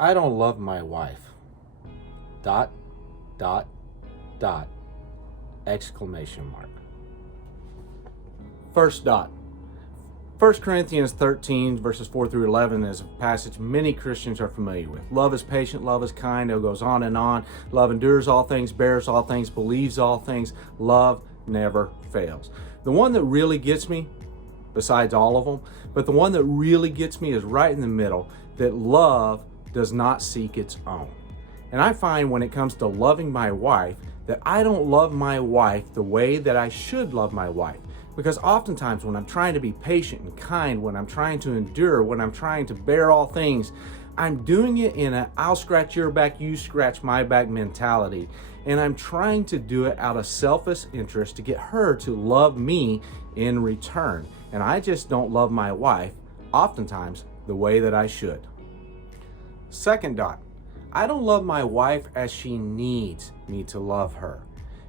I don't love my wife. Dot, dot, dot, exclamation mark. First dot. 1 Corinthians 13, verses 4 through 11 is a passage many Christians are familiar with. Love is patient, love is kind, it goes on and on. Love endures all things, bears all things, believes all things. Love never fails. The one that really gets me, besides all of them, but the one that really gets me is right in the middle, that love does not seek its own. And I find when it comes to loving my wife, that I don't love my wife the way that I should love my wife. Because oftentimes when I'm trying to be patient and kind, when I'm trying to endure, when I'm trying to bear all things, I'm doing it in a I'll scratch your back, you scratch my back mentality. And I'm trying to do it out of selfish interest to get her to love me in return. And I just don't love my wife, oftentimes, the way that I should. Second dot. I don't love my wife as she needs me to love her.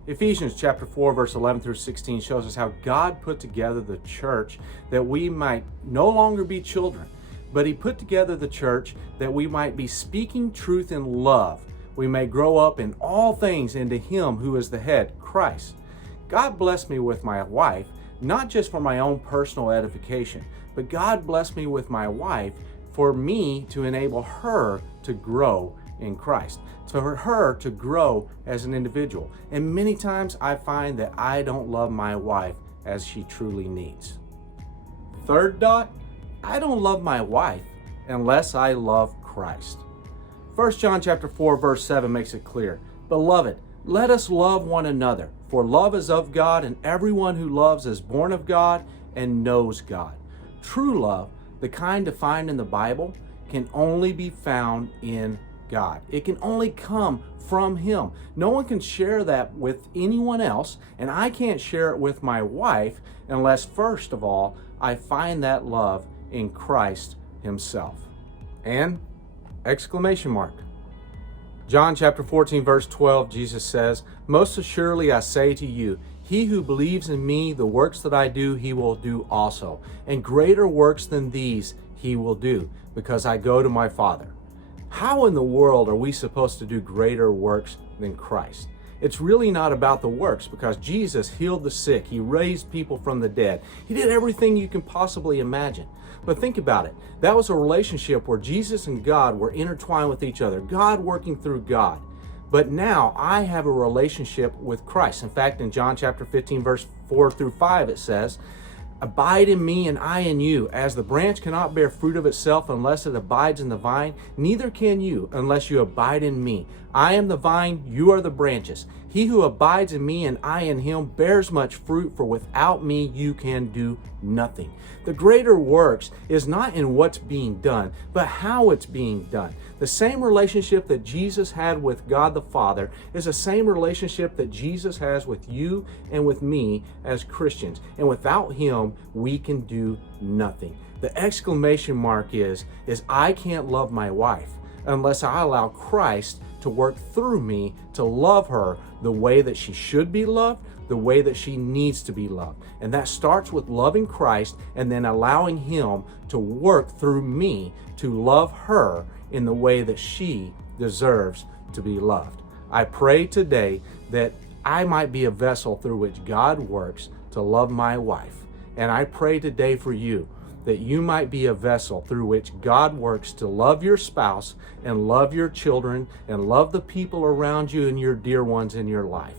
Ephesians chapter 4, verse 11 through 16 shows us how God put together the church that we might no longer be children, but He put together the church that we might be speaking truth in love. We may grow up in all things into Him who is the head, Christ. God blessed me with my wife, not just for my own personal edification, but God blessed me with my wife for me to enable her to grow in Christ, for her to grow as an individual. And many times I find that I don't love my wife as she truly needs. Third dot, I don't love my wife unless I love Christ. 1 John chapter 4, verse 7 makes it clear. Beloved, let us love one another, for love is of God, and everyone who loves is born of God and knows God. True love, the kind defined in the Bible, can only be found in God. It can only come from Him. No one can share that with anyone else, and I can't share it with my wife unless, first of all, I find that love in Christ Himself. And exclamation mark. John chapter 14, verse 12, Jesus says, Most assuredly I say to you, he who believes in me, the works that I do, he will do also. And greater works than these he will do, because I go to my Father. How in the world are we supposed to do greater works than Christ? It's really not about the works, because Jesus healed the sick. He raised people from the dead. He did everything you can possibly imagine. But think about it. That was a relationship where Jesus and God were intertwined with each other, God working through God. But now I have a relationship with Christ. In fact, in John chapter 15, verse 4 through 5, it says, Abide in me and I in you. As the branch cannot bear fruit of itself unless it abides in the vine, neither can you unless you abide in me. I am the vine, you are the branches. He who abides in me and I in him bears much fruit, for without me you can do nothing. The greater works is not in what's being done, but how it's being done. The same relationship that Jesus had with God the Father is the same relationship that Jesus has with you and with me as Christians. And without Him, we can do nothing. The exclamation mark is I can't love my wife unless I allow Christ to work through me to love her the way that she should be loved, the way that she needs to be loved. And that starts with loving Christ and then allowing Him to work through me to love her in the way that she deserves to be loved. I pray today that I might be a vessel through which God works to love my wife. And I pray today for you that you might be a vessel through which God works to love your spouse and love your children and love the people around you and your dear ones in your life.